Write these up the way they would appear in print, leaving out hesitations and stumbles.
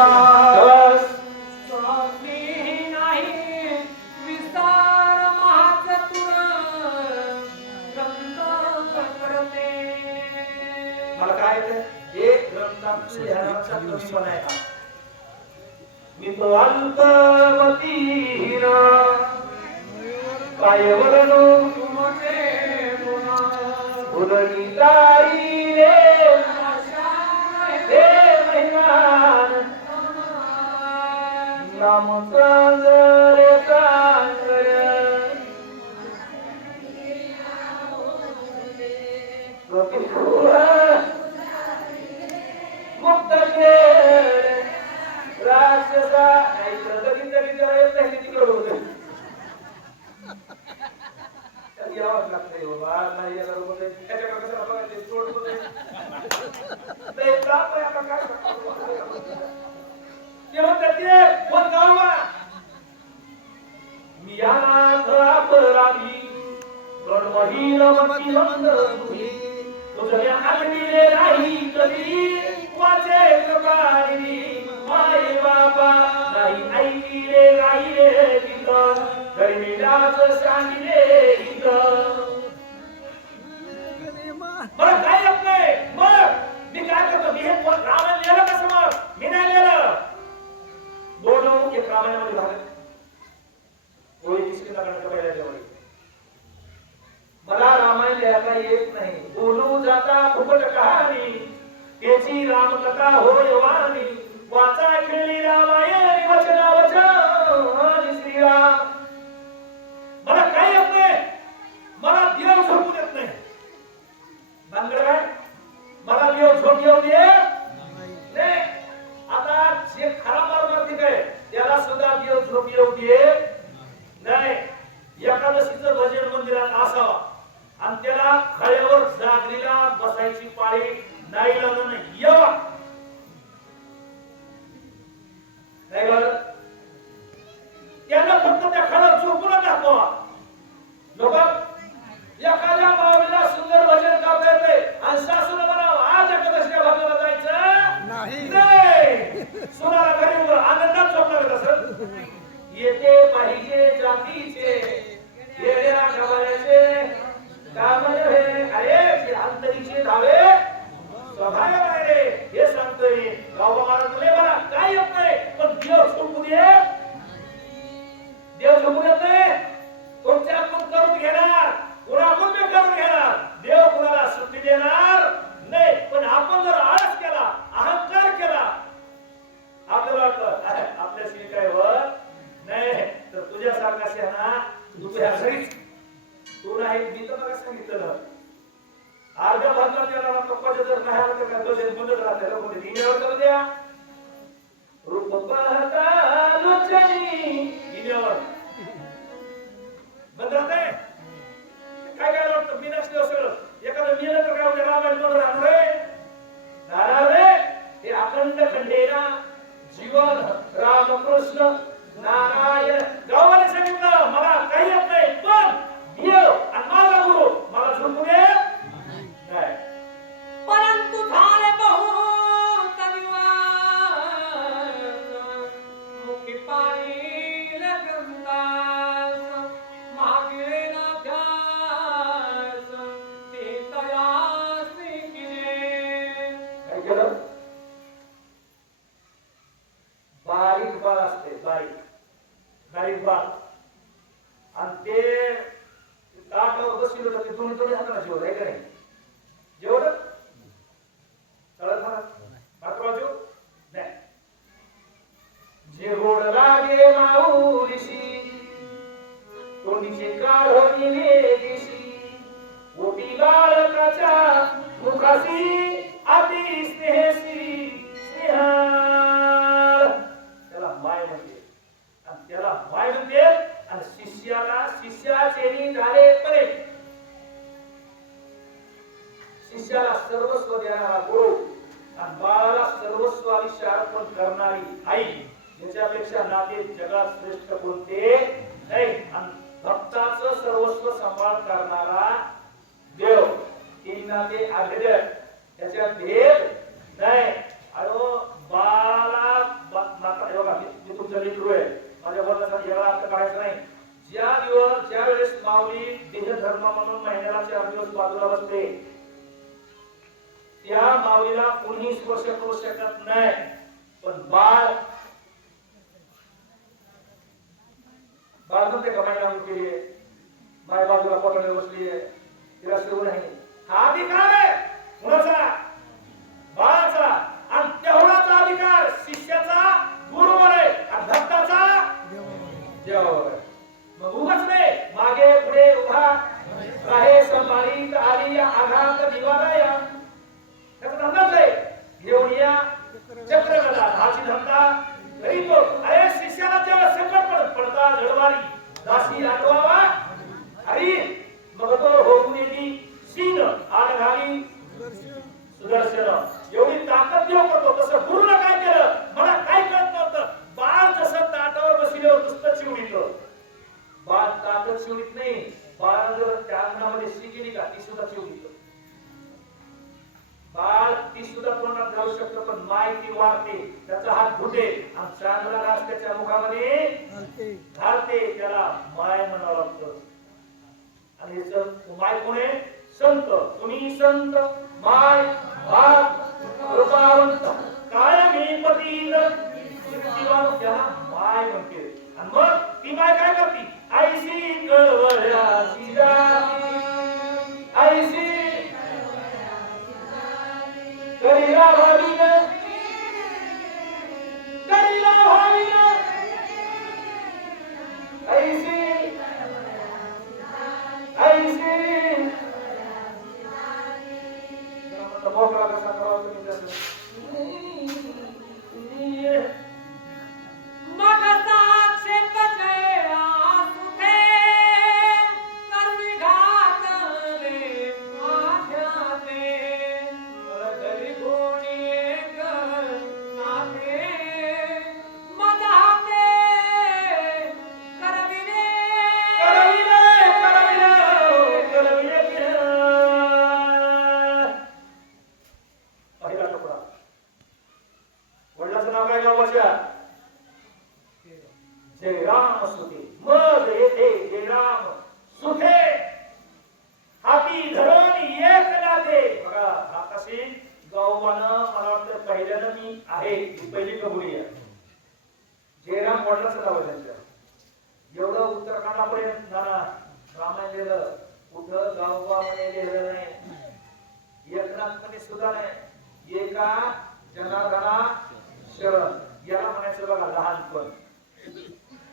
बस. स्वामी नाही विस्तार महाचतुर ग्रंथ करते. मला काय येतं एक ग्रंथाचं ध्यानाचा कमीपणा आहे का? मी तो अल्पमतीन काय वर्णू तुमचे गुण उदगिताई रे हे महिमान नाम कांजरे कांजर मुक्त राक्षसा लगीन येत नाही तिकडे होते यावंच लागतंय बाबा नाही याला बोलले त्याच्याकडे कसं बघायचं सोड बोलले ते जात आहे आता काय ते म्हणतात ते कोण गावा मी यानाथ अपराधी गणमहीन मती मंदभूमी तुझ्या आगनीले नाही कधी वाचे कृपारी माय बाबा नाही ऐकिले गाईले गीत गैमीलाच सांगिले गीत मग काय येत नाही मग मी काय करतो मी हे रामायण लिहिलं कसं मग मी नाही लिहिलं दोन एक रामायणामध्ये झालं होळी किसकी लागण्याचं पहिल्या जेवढी मला रामायण लिहायला येत नाही बोलू जाता फुकट कहाणी त्याची रामकथा होय वाणी वाचा खेळली रामायण वचना वचन श्रीराम मला काय येत नाही मला देव झोपू देत नाही भानगड काय मला देव झोप येऊ दे नाही आता जे खरा पारमार्थिक आहे त्याला सुद्धा देव झोप येऊ दे नाही एकादशीचं भजन मंदिरात असावा आणि त्याला खळ्यावर जागरीला बसायची पाळी नाही लागून यावा नाही लागत त्यांना फक्त त्या खळ्यावर झोपून दाखवा लोक एखाद्या माऊलीला सुंदर भजन गाता येते आणि सासूला म्हणावं आज एकादशीला भजनाला जायचं नाही सुनाला घरी आनंदात झोपणार कसं येते पाहिजे जातीचे येड्या गवाल्याचे काम अरे अंतरीचे धावे स्वभाव आहे हे सांगतोय गावा महाराज तुले मला काय येत नाही पण देव झोपू दे देव झोपू देत नाही तुमच्या कोण करून घेणार कोणाकडून मी करून घेणार देव कुणाला सुट्टी देणार नाही पण आपण जर आळस केला अहंकार केला आपल्याला वाटलं आपल्याशी काय होत नाही तर तुझ्यासारखा शहाणा तुझ्या घरीच तू नाही मी तर मला सांगितलं अर्ध्या भागात येणारा पप्पाच्या जर नाही आला तर काय तो बंदच राहते कोणी दिनेवर करू द्या रूप पाहता लोचनी दिनेवर बंद राहते काय काय वाटतं मी नसले सगळं एखादं मेलं तर काय होते रामायण बंद राहणार रे हे अखंड खंडेना जीवन रामकृष्ण नारायण गावाने सांगितलं मला काही येत नाही पण देव आणि माझा गुरु मला झोपू दे नाही परंतु झाले बहुत दिवस मुखी पाणी लगंदास मागे ना ध्यास ते तयासी किने काय केलं बारीक बाळ असते बारीक बारीक बाळ आणि ते ताटावर बसलेलं होतं ते दोन्ही दोन्ही हाताला जेवढं आहे का नाही जेवढं कळत मला मात्र जेव नाही जे गोड लागे माऊलीशी तोंडीचे काढोनी दिशी ओटी बाळकाच्या मुखाशी अति स्नेहशी स्नेहाळ त्याला माय म्हणते आणि त्याला माय म्हणते आणि शिष्याला शिष्याचेनी झाले परे शिष्याला सर्वस्व देणारा गुरु आणि बाळाला सर्वस्व आयुष्य अर्पण करणारी आई याच्यापेक्षा नाते जगात श्रेष्ठ कोणते नाही आणि भक्ताचं सर्वस्व सांभाळ करणारा देव तीन नाते आढळ त्याच्यात भेद नाही. अरे बाळाला बाजूला बसते. त्या माऊलीला कोणी स्पर्श करू शकत नाही. पण बाळ म्हणते का माई लागून केली माय बाजूला पकडे बसली आहे तिला शिव नाही. हा अधिकार आहे मुलाचा बाळाचा आणि तेवढाचा अधिकार शिष्याचा गुरुवर आहे आणि भक्ताचा देवावर आहे. मग उगाच नाही मागे पुढे उभा राहे संभाळीत आली आघात निवाराया त्याचा धंदाच आहे. घेऊन या चक्रगदा हाची धंदा घरी तो. अरे शिष्याला जेव्हा संकट पडता जडवारी दासी आठवावा हरी मग तो होऊन येली सीन आड घाली सुदर्शन एवढी ताकद देऊ करतो. तसं गुरुला काय केलं मला काय कळत नव्हतं. बाळ जसं ताटावर बसल्यावर नुसतं चिवडीत बाळ ताकद चिवडीत नाही. बाळाला जर त्या अंगणामध्ये शी गेली का ती सुद्धा चिवडीत. बाळ ती सुद्धा तोंडात घालू शकतो पण माय ती वाढते त्याचा हात घुटे आणि चांगला घास त्याच्या मुखामध्ये घालते त्याला माय म्हणावं लागतं. आणि माय कोण आहे संत. तुम्ही संत माय भाग कृपावंत कायमी पतीन कीर्तिवान त्याला माय म्हणते. आणि मग ती माय काय करते आईशी कळवळ्याची जाती आईशी करीला भावीन ऐसी ऐसी मोकळा कसा करावा तुम्ही मग साक्षेप जय आसुते कसी घात रे आध्याते घरी कोणी कर नाते मजाते करविले पहिला टुकडा. वडिलांचं नाव काय गावाच्या जयराम सुते. मग येथे जयराम सुते हाती धरून एक नाते. बघा आकाशी गावानं मला वाटतं पहिल्यानं मी आहे ही पहिली कबुली आहे. जयराम वडिलांचं नाव आहे त्यांच्या. एवढं उत्तराखंडापर्यंत रामायण लिहिलं कुठं गावोगावमध्ये लिहिलं नाही. एकनाथमध्ये सुद्धा नाही. एका जनार्दना शरण याला म्हणायचं बघा लहानपण.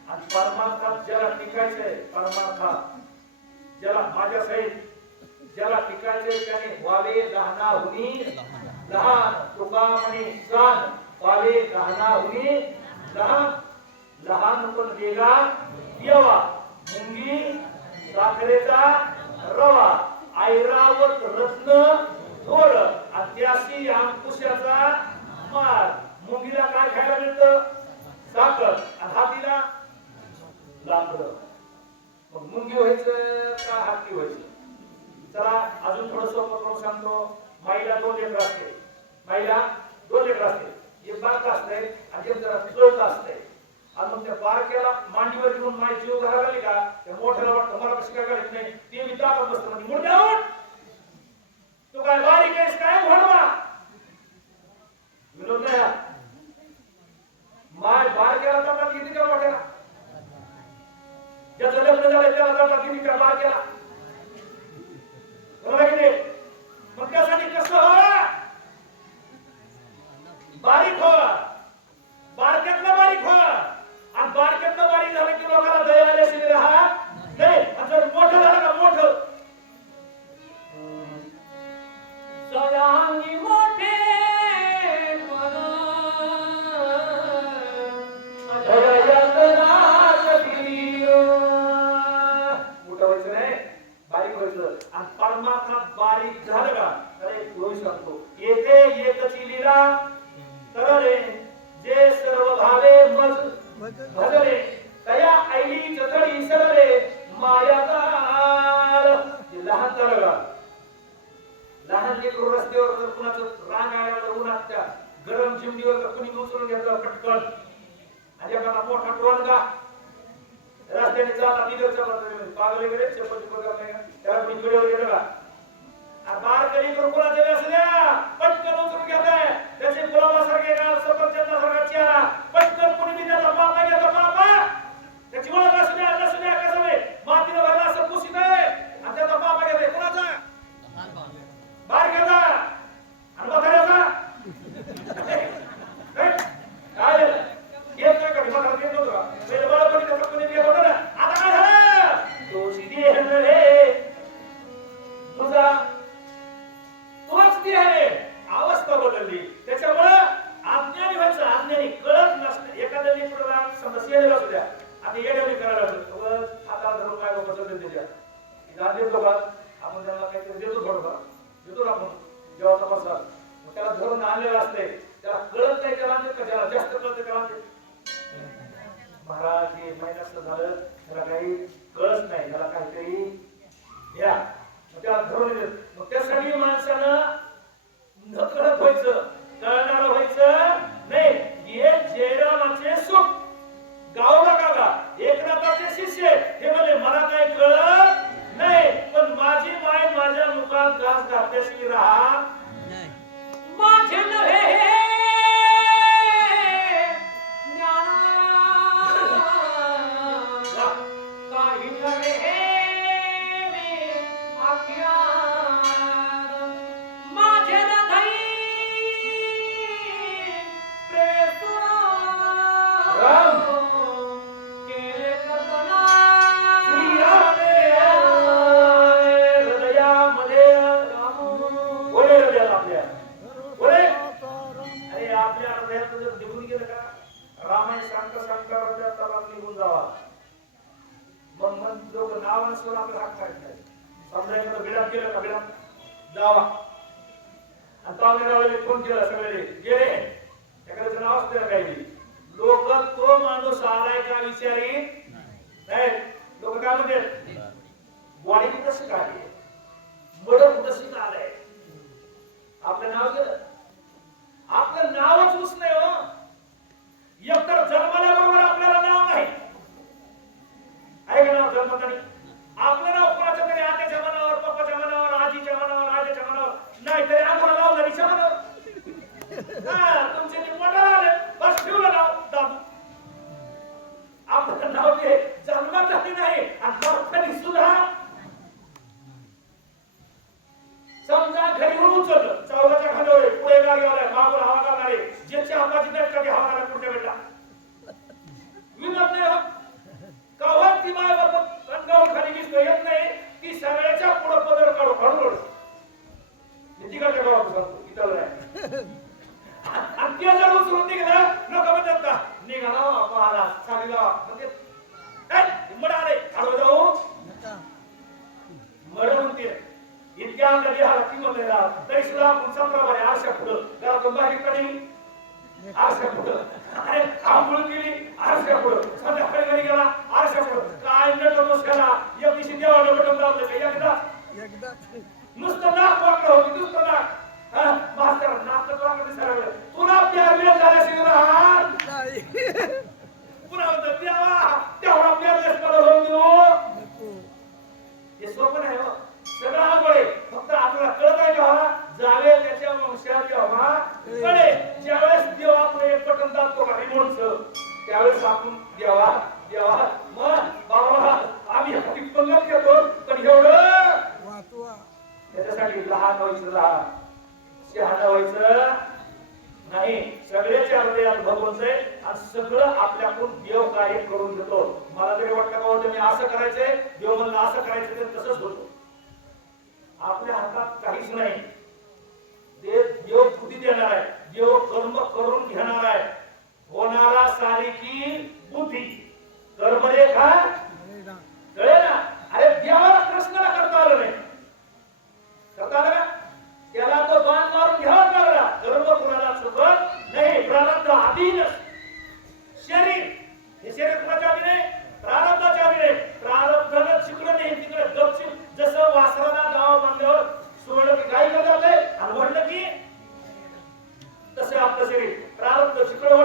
आणि परमार्थात ज्याला टिकायचंय परमार्थात ज्याला माझ्या सहित ज्याला टिकायचंय त्याने व्हावे लहानाहुनी लहान. तुका म्हणे जाण व्हावे लहानाहुनी लहान. लहान पण वेगा येवा मुंगी साखरेचा रवा ऐरावत रत्न थोड आणि त्याशी अंकुशाचा मार. मुंगीला काय खायला मिळतं साखर आणि हातीला लाकडं. मग मुंगी व्हायचं का हाती व्हायचं. चला अजून थोडं सोपं करून सांगतो. माईला 2 लेकरं असते. माईला 2 लेकरं असते. एक बारका असते आणि एक जरा चोळता असते. आणि मग त्या बारक्याला मांडीवर घेऊन माई जीव घालावली का त्या मोठ्याला वाटतं मला कशी काय करायचं नाही ते मी ताकद बसतो म्हणजे मोठ्या उठ तू काय बारीक आहेस काय घडवा विनोद नाही. माय बारक्याला ताकद किती का मोठ्याला ज्याचं लग्न झालंय त्याला ताकद किती का बारक्याला बरोबर की नाही. मग त्यासाठी कसं हो बारीक हो बारक्यातलं बारीक हो. आणि बारक्यातलं बारीक झालं की लोकांना दया आल्याशिवाय राहा नाही. आणि जर मोठं झालं का मोठं सयांगी मोठे उठवायचं नाही बारीक व्हायचं. आणि परमार्थात बारीक झालं का अरे होऊ शकतो. येथे एकची लीला तर रे जे सर्व भावे मज भजरे तया ऐली चतडी सरले मायाचा लहान झालं. लहान लेकरू रस्त्यावर जर कुणाचं रांग आल्यावर उन्हात त्या गरम चिमणीवर तर कुणी उचलून घेतलं पटकन आणि एखादा मोठा टोनगा रस्त्याने जाता बिगर पागल वगैरे चप्पल त्याला कुणी पिढीवर गेलं का बारकरी करून कोणाचे असू द्या पटकन उचलून घेताय त्याचे गुलाबासारखे का सफरचंदासारखा चेहरा पटकन कोणी बी त्याचा बापा घेतो बापा त्याची ओळख असू द्या नसू द्या कसं नाही मातीनं भरला असं पुसीत आहे आणि त्याचा बापा घेतोय कोणाचा बारक्याचा आणि म्हाताऱ्याचा काय येत नाही का म्हातारा देत नव्हतं का पहिले बाळपणी त्याचा कोणी घेत होतं ना आता काय झालं तोच देह रे तुझा तोच देह आहे अवस्था बदलली त्याच्यामुळे अज्ञानी व्हायचं अज्ञानी कळत नसतं एखाद्या लेकराला समस्या येईल असू द्या आता येडवणी करायला लागलं हाताला धरून काय बसवलं त्याच्या दान देतो का आपण त्याला काहीतरी देतो थोडंफार देतो ना आपण जेव्हा प्रसाद मग त्याला धरून आणलेलं असते त्याला कळत नाही त्याला का ज्याला जास्त कळतं त्याला महाराज हे महिन्यात झालं त्याला काही कळत नाही त्याला काहीतरी द्या मग त्याला धरून मग त्यासाठी माणसानं न कळत व्हायचं कळणार व्हायचं नाही हे जयरामाचे सुख गावला काका एकनाथाचे शिष्य हे म्हणले मला काही कळत नाही पण माझी माय माझ्या मुखात घास घातल्याशिवाय राहा माझे नव्हे काही नव्हे माझे हृदय राम केले कल्पना हृदयामध्ये बोले हृदयात आपल्या बोले अरे आपल्या हृदयात जर निघून गेलं का रामायण सांगता हृदयात त्याला निघून जावा मग लोक नाव नसून आपलं हात काढत नाही समजा एखादं बिडात गेलं का बिडात जावा आणि पाहुणे फोन केला सगळे गेले एखाद्याचं नाव असतं काही लोक तो माणूस आलाय का विचारी नाही लोक काय म्हणते बॉडी कसं काय मडक कसं काय आलंय आपलं नाव गेलं आपलं नावच उच नाही हो एकतर जन्मल्याबरोबर आपल्याला नाव नाही आहे का नाव जन्मतानी आपलं नाव कोणाच्या तरी आत्याच्या मनावर पप्पाच्या मनावर आजीच्या मनावर राजाच्या मनावर नाही तरी आम्हाला नाव घरीच्या मनावर तुमचे ते मोठा आले बस ठेवलं नाव दादू आपलं नाव ते जन्मासाठी नाही आणि मरतानी सुद्धा समजा घरी म्हणून उचललं चौघाच्या खांद्यावर पुढे गाडी आलाय मागून हवा करणारे ज्याच्या हाताची दटका घ्या हवा पुढच्या वेळेला विनत नाही कव्हा ती माय बाबा अंगावर खाली दिसतो येत नाही ती सगळ्याच्या पुढे पदर काढू काढू तिकडच्या गावात सांगतो इथं आहे आणि ते जर उचलून निघाला लोक म्हणतात का निघाला महाराज चाली गावा म्हणजे मड आले आडवं जाऊ मड म्हणते इतक्या आमच्या देहाला किंमत नाही राहत तरी सुद्धा आपण संभ्रमाने आरशा पुढं घरातून बाहेर कधी आरशा पुढं अरे आंघोळ केली आरशा पुढं संध्याकाळी घरी गेला आरशा पुढं काय नटवतोस त्याला एक दिवशी देवाला बटन दाबलं का एकदा नुसतं नाक वाकडं होती नुसतं नाक मास्तर नाक वाकडं सरळ पुन्हा प्यार वेळ झाल्याशिवाय राहणार पुन्हा म्हणतात देवा तेवढा प्यार देशला होऊन देऊ हे सोपं नाही हो सगळं अवघड फक्त आपल्याला कळत आहे का जावे त्याच्या वंशात जेव्हा कळे ज्यावेळेस देव आपलं एक बटन दाबतो का रिमोटचं त्यावेळेस आपण देवा देवा मग बाबा आम्ही पंगत घेतो पण एवढं त्याच्यासाठी लहान व्हायचं लहान शहाणा व्हायचं नाही सगळ्याच्या हृदयात भगवंत आहे आणि सगळं आपल्याकडून देव कार्य करून घेतो मला तरी वाटतं का तुम्ही असं करायचंय देव म्हणलं असं करायचं ते तसंच होतं आपल्या हातात काहीच नाही देव कृती देणार आहे देव कर्म करून घेणार आहे होणारा सारिकी बुद्धी कर्मरेखा कळे ना अरे देवाला कृष्णाला करता आलं नाही करता आलं का त्याला तो बाण मारून घ्यावा लागला कर्म कुणाला चुकत नाही प्रारब्ध अधीन शरीर हे शरीर कुणाच्या अधीन आहे प्रारब्धाच्या अधीन आहे प्रारब्धानं चिकलं नाही तिकडे गपचिप जसं वासराला गाव बांधल्यावर सोडलं की गाई जाते आणि म्हणलं की तसे आपलं शरीर प्रारब्ध चिकलं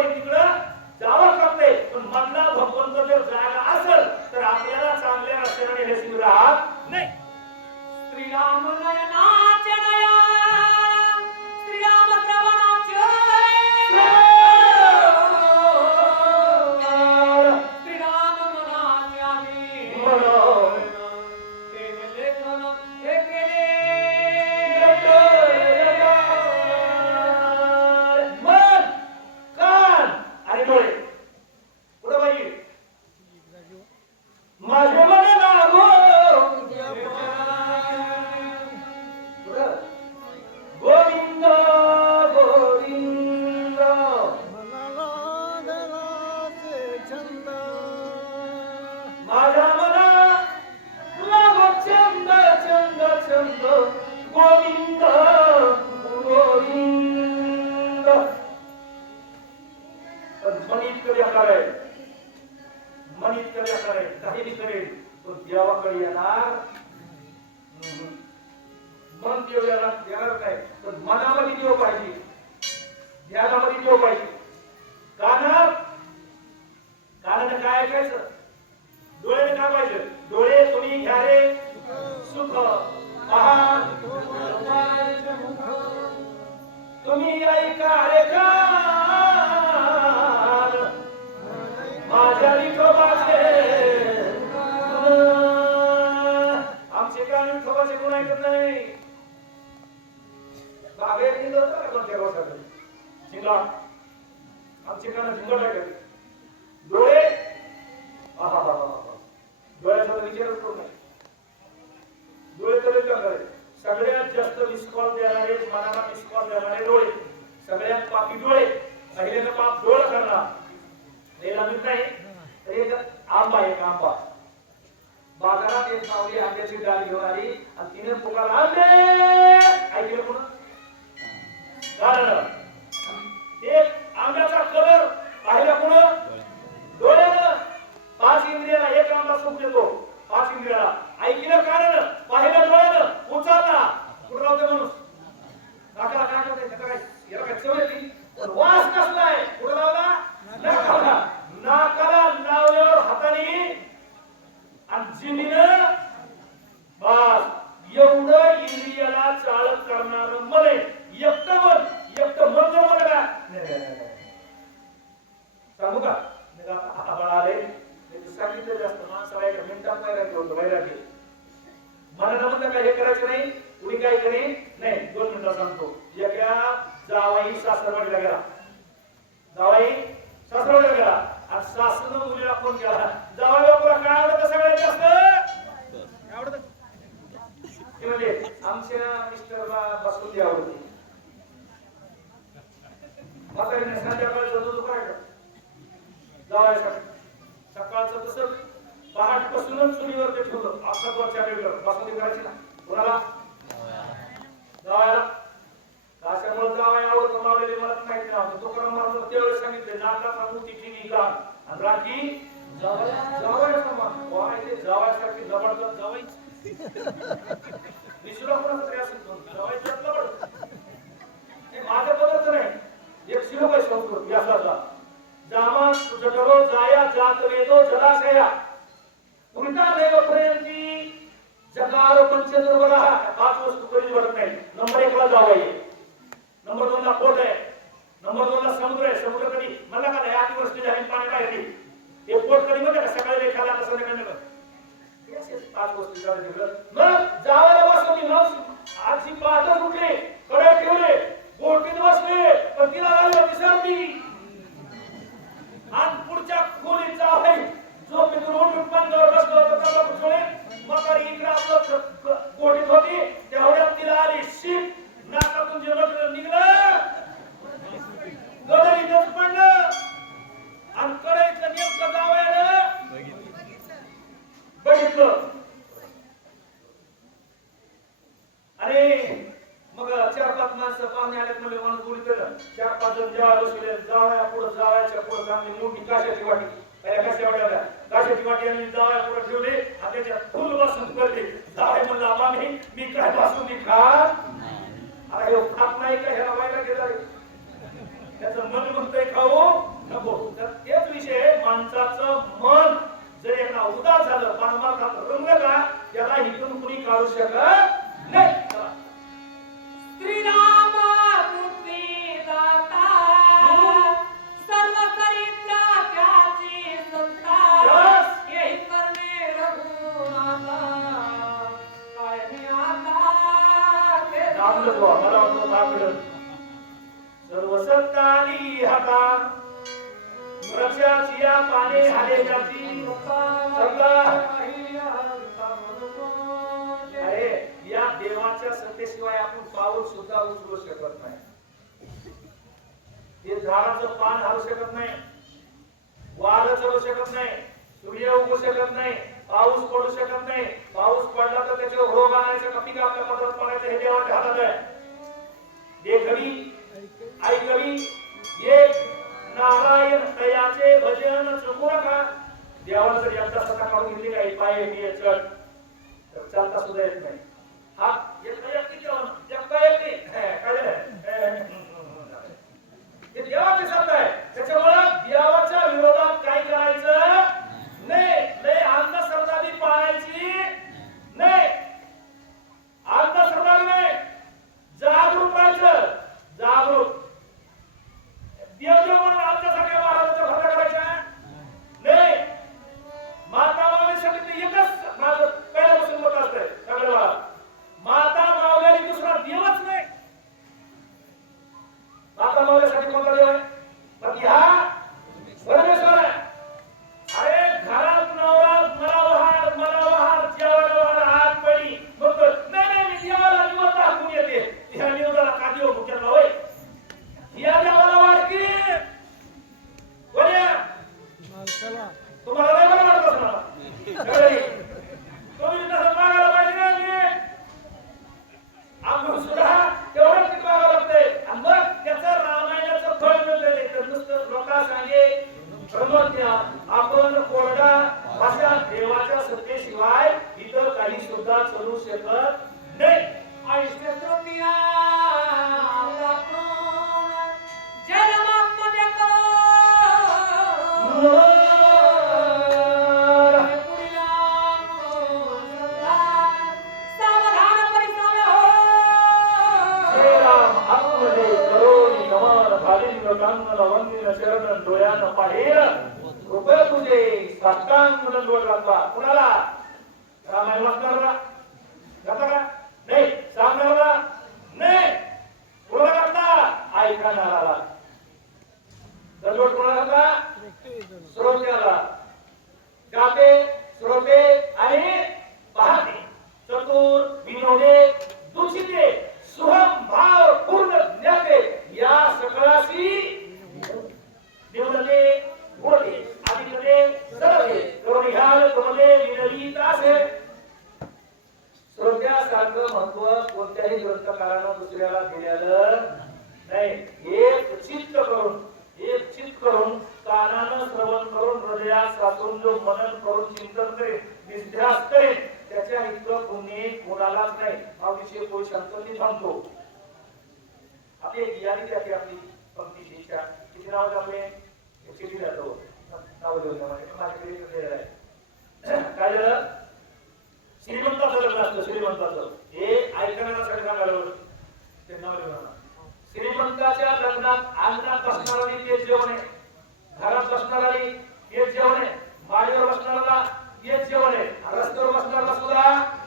आणि डोळे पुढे बाई माझे मन लागो पुढं गोविंद गोविंद माझ्या मना लागो चंद चंद चंद गोविंद गोविंद मन इतकं बेकार आहे मन इतकं बेकार आहे काही बी करेल तो देवाकडे येणार मन देव येणार काय तर मनामध्ये देव पाहिजे ध्यानामध्ये देव पाहिजे कानानं काय ऐकायचं डोळ्याने काय पाहिजे डोळे तुम्ही घ्या रे सुख पहा तुम्ही ऐका रे कान माझ्या विठोबाचे आमचे कान विठोबाचे गुण ऐकत नाही बागेत निघत होता का कोणत्या गावासाठी शिंगा आमचे कान झिंगट ऐकत डोळे डोळ्याचा विचारच करू नये डोळे तरी का करे सगळ्यात जास्त मिसकॉल देणारे मनाला मिसकॉल देणारे डोळे सगळ्यात पापी डोळे पहिल्यानं पाप डोळा करणार हे लागत नाही तर एक आंबा बाजारात एक माऊली आंब्याची डाळ घेऊन आली आणि तिने पुकारला आंबे ऐकलं पुन्हा कारण एक आंब्याचा कलर पाहिला पुन्हा डोळ्यानं 5 इंद्रियाला एक आंबा सुख देतो 5 इंद्रियाला ऐकलं कारण पाहिलं डोळ्यानं उचलला कुठं राहते माणूस नाकाला काय करते काय याला काय चव येते पण वास कसलाय कुठं लावला नाकाला लावल्यावर हाताने आणि जिभेनं बस एवढं इंद्रियाला चालक करणार मन एकटं मन जर का सांगू का आले सांगितलं जास्त माणसाला एका मिनिटात वैराग्य होतं वैराग्य मनानं म्हणलं काय हे करायचं नाही कुणी काय करी नाही 2 मिनिटं सांगतो एका जावाई सासरवाडीला गेला आणि सासून मुलीला फोन केला जावाई बापूला काय आवडतं सगळ्यात जास्त काय आवडतं ते म्हणजे आमच्या मिस्टरला बासुंदी आवडते म्हातारीने संध्याकाळचं दूध करायचं जावायसाठी सकाळचं तसं पहाटपासूनच चुलीवर ते ठेवलं आपल्या वरच्या वेगळं बासुंदी करायची ना कोणाला जावायला त्याच्यामुळे जावाय आवडतं मावलेले मला माहिती नव्हतं तो क्रम मला त्यावेळेस सांगितलं नाकाचा मोठी ठिगी का आणि राखी जावायसारखी जबरदस्त जावाई विसुरा कोणाचा तरी असेल जावाई जबरदस्त माझ्या पदार्थ नाही एक शिरोबाई संस्कृत व्यासाचा जामा जठरो जाया जात वेदो जलाशया उलटा देव प्रेमची जकार पंचदुर्गला 5 वस्तू कधीच वाटत नाही नंबर 1 ला जावाई नंबर 2 ला पोट आहे नंबर 2 ला समुद्र आहे समुद्र कधी मला का नाही 8 वर्ष झाली पाणी बाहेर ते पोट कधी मध्ये का सकाळी खाला तर संध्याकाळी नका हे असे 5 वस्तू झाले तिकडं मग जावायला बसवली मावशी आजी पाहतच उठले कडे ठेवले बोटीत बसले पण तिला लागलं विसरली आणि पुढच्या खोलीत जावाई झोपेतून उठून पंजावर बसलो होतो त्याला पुढे म्हातारी इकडे आपलं बोटीत होती तेवढ्यात तिला आली शीप नाकातून जे रक्त निघलं गडरीतच पडलं आणि कडेचं नेमकं जावयानं बघितलं आणि मग 4-5 माणसं पाहुणे आल्यात म्हणजे माणूस बोलत केलं 4-5 जण जेवायला बसले जावया पुढे जावयाच्या पुढे चांगली मोठी काशाची वाटी पहिल्या कशा वाट्याला काशाची वाटी आणि जावया पुढे ठेवली आणि त्याच्यात फुल बसून करते जावया म्हणला मामी मी काय बसून खा अरे हे खात नाही का ह्याला व्हायला गेला त्याचं मन म्हणतंय खाऊ नको तर तेच विषय माणसाचं मन जर एकदा उदास झालं परमार्थात रंगला त्याला इथून कुणी काढू शकत नाही श्रीराम पृथ्वी दाता सर्व करीता त्याची सत्ता येही करणे रघुनाथा काय मी आता नामलं तो मला वाटतं नामलं सर्व सत्ताली हाता वृक्षाची या पाने हाले जाती समजा अरे या देवाच्या सत्तेशिवाय आपण पाऊल सुद्धा उचलू शकत नाही. हे झाडाचं पान हलू शकत नाही, वारं चालू शकत नाही, सूर्य उगू शकत नाही, पाऊस पडू शकत नाही. पाऊस पडला तर त्याच्यावर रोग आणायचा का पीक आपल्या पदरात पडायचं हे देवाच्या हातात आहे. देखडी ऐकवी एक नारायण तयाचे भजन चुकू नका. देवाला जर एकदा सता काढून घेतली काही पाय बिये चढ तर चालता सुद्धा येत नाही. हा एकटी हे देवाची सत्ता आहे. त्याच्यामुळे देवाच्या विरोधात काय करायचं नाही. लय अंधश्रद्धा बी पाळायची नाही. अंधश्रद्धा नाही, जागरूक राहायचं. जागरूक देव म्हणून आमच्यासारख्या महाराजांच्या भरता करायच्या नाही. माता मावलीसाठी एकच माझं पहिल्यापासून मत असतंय सगळ्या माता मावल्याने दुसरा देवच नाही. माता मावल्यासाठी कोणता देव आहे? बाकी हा परमेश्वर आहे. अरे घरात नवरा मला वहार जेवायला वहार आग पडी मग नाही मी देवाला निवड दाखवून येते. ह्या निवडाला का देव मुख्याला होय या देवाला वाटकी तुम्हाला नाही बरं वाटत असणार. तुम्ही तसं मागायला पाहिजे ना. आपण सुद्धा तेवढंच मागावं लागतंय आणि मग त्याचं रामायणाचं फळ मिळतंय. तर नुसतं लोका सांगे ब्रह्मज्ञा आपण कोरडा अशा देवाच्या सत्तेशिवाय इतर काही सुद्धा करू शकत नाही. आयुष्य तृतीया जन्मात्मने सावधान परिश्रम श्रीराम आत्मदे करोनी नमन भालिंग कांगन वंदिन शरण डोळ्यानं पाहेर कृपया तुझे साष्टांग दंडवत घातला. कुणाला? रामायण वाचणारा घातला का नाही? सांगणारा नाही. कुणाला घातला? ऐकणाराला. दंडवत कुणाला घातला? श्रोत्याला. गाते श्रोते आणि पाहते चतुर विनोदे दूषिते सुहम भाव पूर्ण ज्ञाते या सकळाशी निवडले बोले आदिकले सरळे करुणिहाल कमले विनलित असे. श्रोत्यासारखं महत्व कोणत्याही ग्रंथकारानं दुसऱ्याला दिलेलं नाही. एक चित्त करून कानानं श्रवण करून हृदयात साचून जो मनन करून चिंतन करेल निध्यास करेल त्याच्या इतकं पुण्य कोणालाच नाही. हा विषय कोण शांतपणे थांबतो. आपली एक यादी त्याची आपली पंक्तीची इच्छा किती नाव आपले चिठी जातो नाव देऊन माझ्याकडे काय झालं? श्रीमंताचं लग्न असतं. श्रीमंताचं हे ऐकण्यासाठी सांगायला ते नाव लिहून. श्रीमंताच्या लग्नात अंगणात बसणारी तेच जेवण आहे, घरात बसणारी तेच जेवण आहे, माडीवर बसणारा तेच जेवण आहे.